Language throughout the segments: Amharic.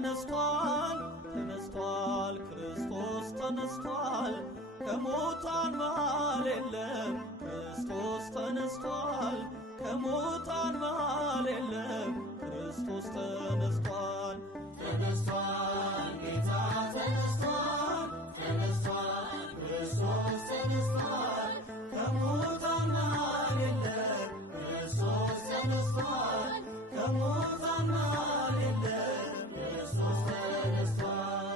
ተነስቷል ተነስቷል ክርስቶስ ተነስቷል ከሙታን መሃል የለም ክርስቶስ ተነስቷል ከሙታን መሃል የለም ክርስቶስ ተነስቷል ተነስቷል ጌታ ተነስቷል ተነስቷል ክርስቶስ ተነስቷል ከሙታን መሃል የለም ክርስቶስ ተነስቷል ከሙታን መሃል የለም ክርስቶስ ተነስቷል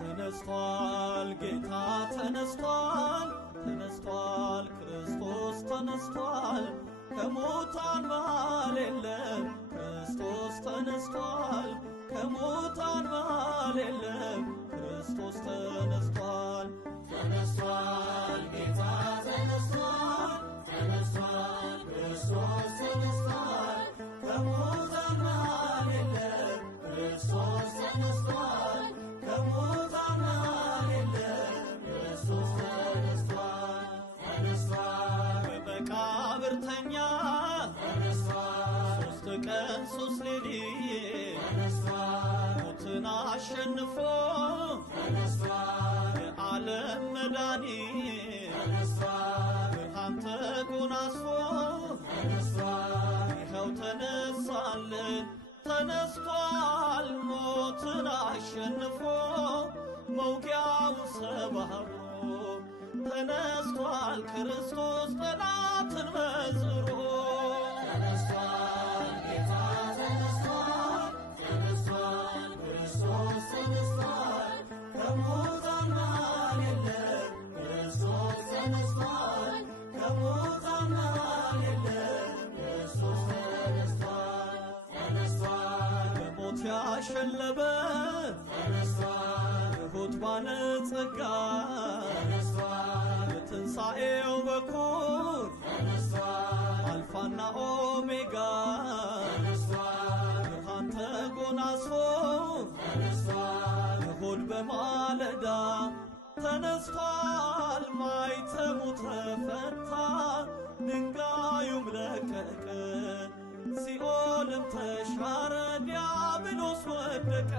ተነስቷል ጌታ ተነስቷል ተነስቷል ክርስቶስ ተነስቷል ከሙታን መሃል የለም ክርስቶስ ተነስቷል ከሙታን መሃል የለም ክርስቶስ ተነስቷል ተነስቷል ጌታ ተነስቷል ተነስቷል ክርስቶስ ተነስቷል ከሙታን መሃል የለም ክርስቶስ ተነስቷል ከሙታን መሃል የለም ክርስቶስ ተነስቷል ተነስቷል በመቃብር ተኛ ተነስቷል 3 ቀን 3 ሌሊት ተነስቷል ሞትን አሸንፎ ተነስቷል የዓለም መድኃኒት ተነስቷል ብርሃን ተጎናጽፎ ተነስቷል ይኸው ተነሳልን ተነስቷል ሞትን አሸንፎ መውጊያው ሰባብሮ ተነስቷል ክርስቶስ ጠላትን መዝሮ ተነስቷል ጌታ ተነስቷል ተነስቷል ክርስቶስ ተነስቷል ከሙታን መሃል የለም ክርስቶስ ተነስቷል ከሙታን መሃል የለም ክርስቶስ ተነስቷል ተነስቷል በሞት ያሸለበ ተነስቷል ትሑት ባለጸጋ ተነስቷል የትንሣኤው በኩር ተነስቷል አልፋና ኦሜጋ ተነስቷል ብርሃን ተጎናጽፎ ተነስቷል እሁድ በማለዳ ተነስቷል ማይተሙ ተፈታ ድንጋዩም ለቀቀ ሲኦልም ተሻረ ዲያብሎስ ወደቀ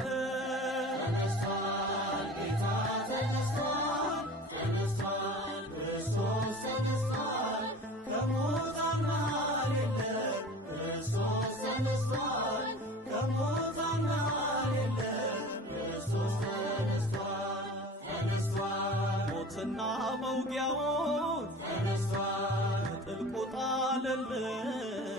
ተነስቷል ጌታ ተነስቷል ተነስቷል ክርስቶስ ተነስቷል ከሙታን መሃል የለም ክርስቶስ ተነስቷል ከሙታን መሃል የለም ክርስቶስ ተነስቷል ተነስቷል ሞትና መውጊያውን ተነስቷል ጥልቁ ጣለልን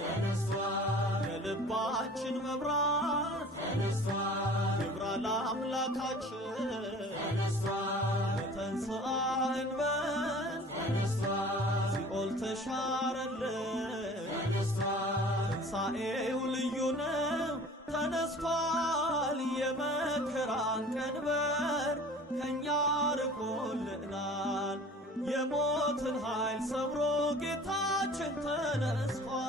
ተነስቷል የልባችን መብራት ተነስቷል ይብራ ለአምላካችን ተነስቷል ተንሥአ እንበል ተነስቷል ሲኦል ተሻረልን ተነስቷል ትንሣኤው ልዩ ነው ተነስቷል የመከራን ቀንበር ከእኛ ርቆልናል የሞትን ኃይል ሰብሮ ጌታችን ተነስቷል